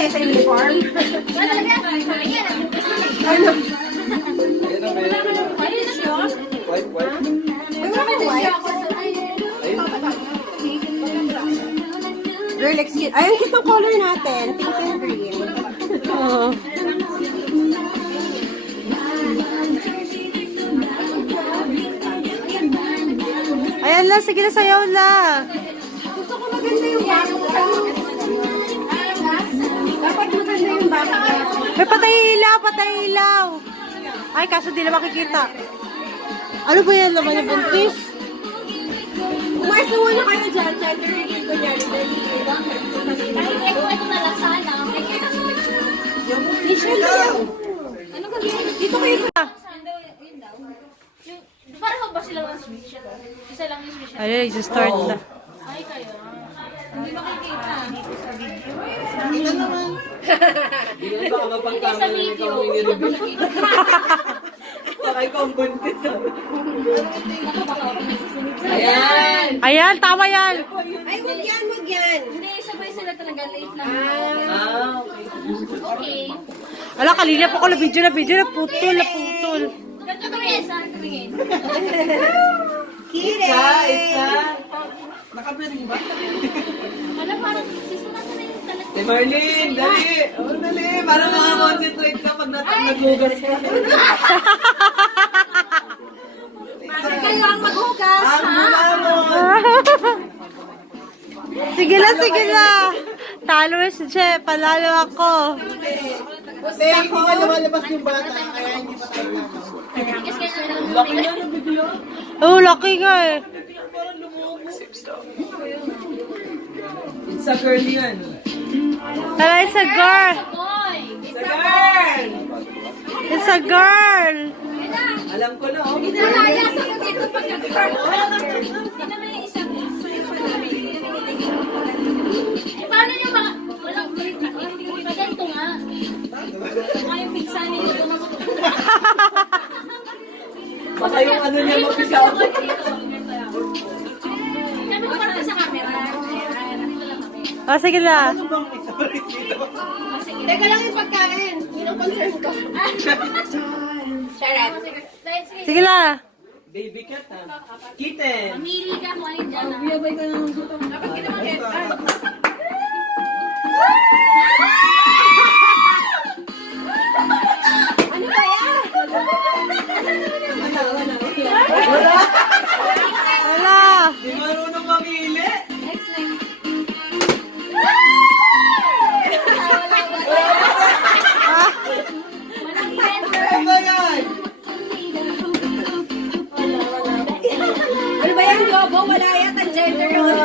tayo sa uniform. Ano? Girl, excuse. Ayun, cute ang color natin. Pink and green. Oo. Ayan la, sige na sayaw la. Gusto ko maganda yung bago. Dapat maganda yung bago. May patay ilaw, patay ilaw. Ay, kaso di na makikita. Ano ba yan naman yung buntis? Umayos na muna kayo dyan. Channery ko niya. Ito na lang sana. Michelle daw. Ano gagawin? Dito kayo sa... Yun daw. Parang ba sila ng switch? Isa lang yung switch. Ay, just start na. Ay, kayo. Hindi makikita. Dito sa video. Ito naman. Hindi baka mapagtama Sa ng video. ikaw yung i-review. Sakay ko ang buntis. Ayan! Ayan, tama yan. Ay, wag yan, wag yan. Hindi, sabay sila talaga. Late lang. Ah, okay. Okay. Ala, kanina pa ko na video na putol, na putol. Ganito tumingin, saan tumingin? Itza, itza. Nakabiring ba? Wala, parang sisunod na yung talaga. Si Marlene, dali! Oh, dali! Para makakonsentrate ka pag naghugas ka. Kayo ang maghugas, Ang ha? bulamon! Sige na. Talo na si Che, panalo ako. Kasi hindi ka lumalabas yung bata, kaya hindi pa tayo tama. Yes, kaya na lang. Laki na ng bigla. Oh, lucky ka eh. Parang lumubo. It's a girl yan. Tara, it's a girl. Boy! It's a girl! It's a girl. Alam ko na, oh. Nalayas ako dito pagka-girl. Hindi naman yung isang eh, paano yung mga... Walang ganito nga. Mga yung pizza nila ito. Baka yung ano niya mag-isa. Sabi ko parang sa camera. Oh, sige na. Teka lang yung pagkain. Yun ang concern ko. Charot. Sige na. Baby cat, ha? Kitten! Mamili ka kung alin dyan. Biyabay ka ng gutom. Dapat kita makita. Ano ba yan? Wala. Di marunong mamili! Next. Walang tender. Ano ba yan? Ano ba yan, Yobo? Wala yan ang gender yun.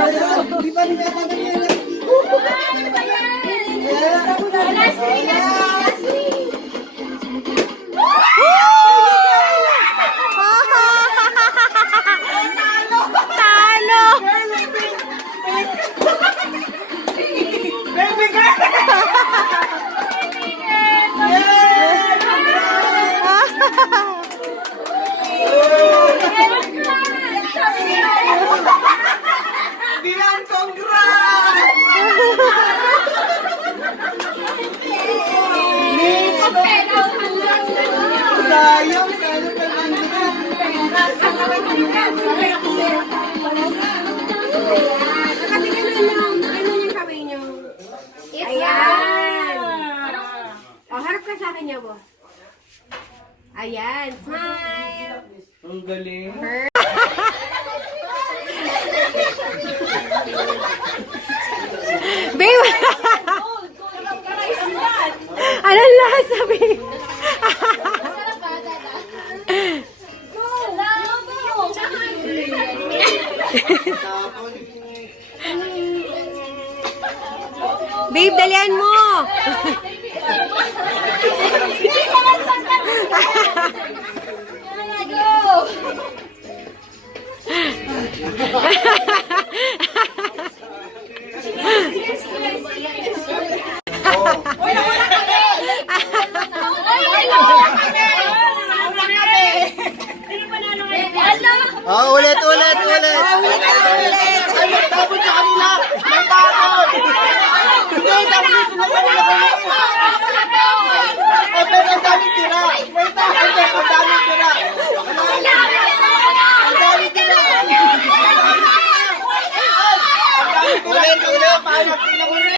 Di ba nilalagan niya lang? Ano ba yan? Last week. Talo. Baby girl! Diyan, congrats! Sayang, sayang ka lang Kasi ganun yung kamay niyo. Ayan. Oh, harap ka sa akin, Yobo. Ayan, smile. Ang galing. Babe! Anong lahat sabi? Babe, dalian mo! Ulit! Ay, magtabot sa kanila! May takot! Hindi, tapos na kanila! Ulit, ulit. Paano? Tingnan mo rin.